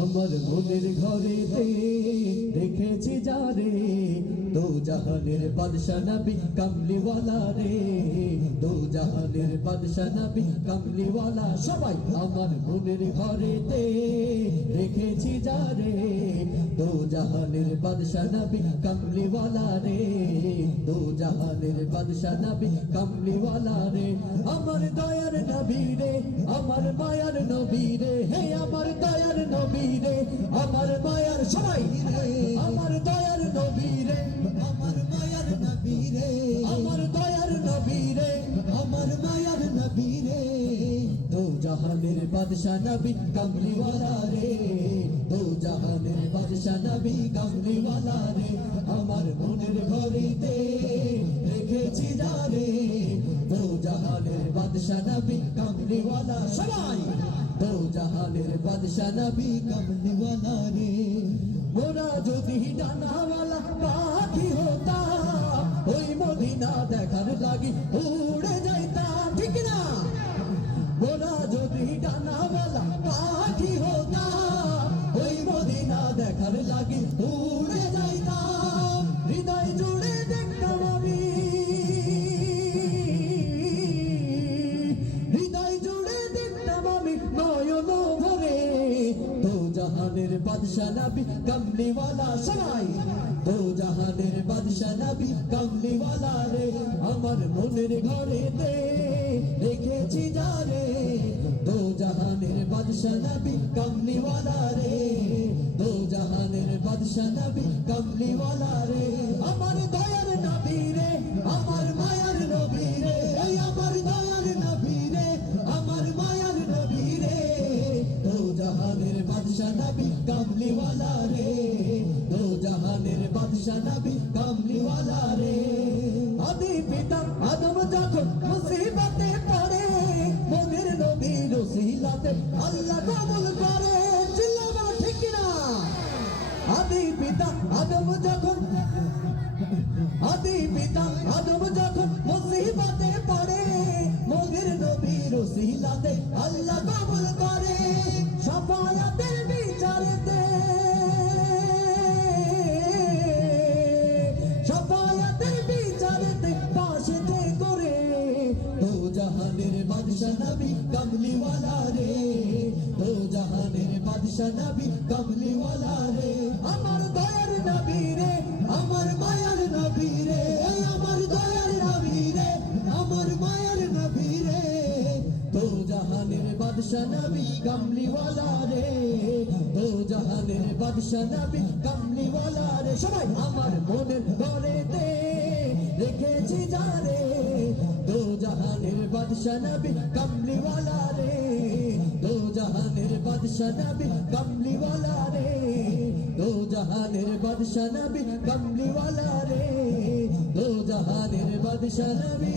আমার মনের ঘরেতে রেখেছি যারে দো জাহানের বাদশা নবী কামলিওয়ালা রে। দো জাহানের বাদশা নবী কামলিওয়ালা। সবাই আমার মনের ঘরেতে রেখেছি যারে দো জাহানের বাদশা নবী কামলিওয়ালা রে। দো জাহানের বাদশা নবী কামলিওয়ালা রে। আমার দয়ার নবী রে, আমার মায়ার নবী রে। হে আমার দয়ার নবী রে আমার মায়ার সবাই রে আমার দয়ার নবী রে, আমার মায়ার নবী রে। আমার দয়ার নবী রে, আমার মায়ার নবী রে। দো জাহানের নবী রে। দো জাহানের নবী রে। আমার মনের ঘরেতে রেখেছি বাদশা নবী কামলিওয়ালা সবাই। দো জাহানের বাদশা নবী কমলিওয়ালা রে। মোরা যদি ডানাওয়ালা পাখি মদিনা দেখার লাগি উড়ে যাইতাম, ঠিক না? মোরা যদি ডানাওয়ালা পাখি হতাম, ওই মদিনা দেখার লাগি উড়ে যাইতাম। জাহানের বাদশা নবী কমলিওয়ালা সবাই। তো জাহানের বাদশা নবী কমলিওয়ালা রে, আমার মনের ঘরেতে রেখেছি যারে তো জাহানের বাদশা নবী কমলিওয়ালা রে তো জাহানের বাদশা নবী কমলিওয়ালা রে, আমার দয়ার নবী রে, আমার মায়ার জাহানের বাদশা নবী কামলিওয়ালা রে। দো জাহানের বাদশা নবী কামলিওয়ালা রে। আদি পিতা আদম যখন মুসিবতে পড়ে, মনের নবী রসিলাতে আল্লাহ কবুল করে। চিল্লাবা ঠিক না আদি পিতা আদম যখন নবী রসিলাতে আল্লাহ কবুল করে সফায়াতের বিচারেতে। সফায়াতের বিচারেতে পাশেতে করে তো জাহানের বাদশা নবী কমলিওয়ালা রে। তো জাহানের বাদশা নবী কমলিওয়ালা রে। আমার দয়ার নবী রে, আমার মায়ার নবী রে। জাহানের বাদশা নবী কমলিওয়ালা রে। তো জাহানের বাদশা নবী কমলিওয়ালা রে। সবাই আমার মনের ঘরেতে রেখেছি যারে দো জাহানের বাদশা নবী কমলিওয়ালা রে। দো জাহানের বাদশা নবী কমলিওয়ালা রে। দো জাহানের বাদশা নবী কমলিওয়ালা রে। দো জাহানের বাদশা নবী।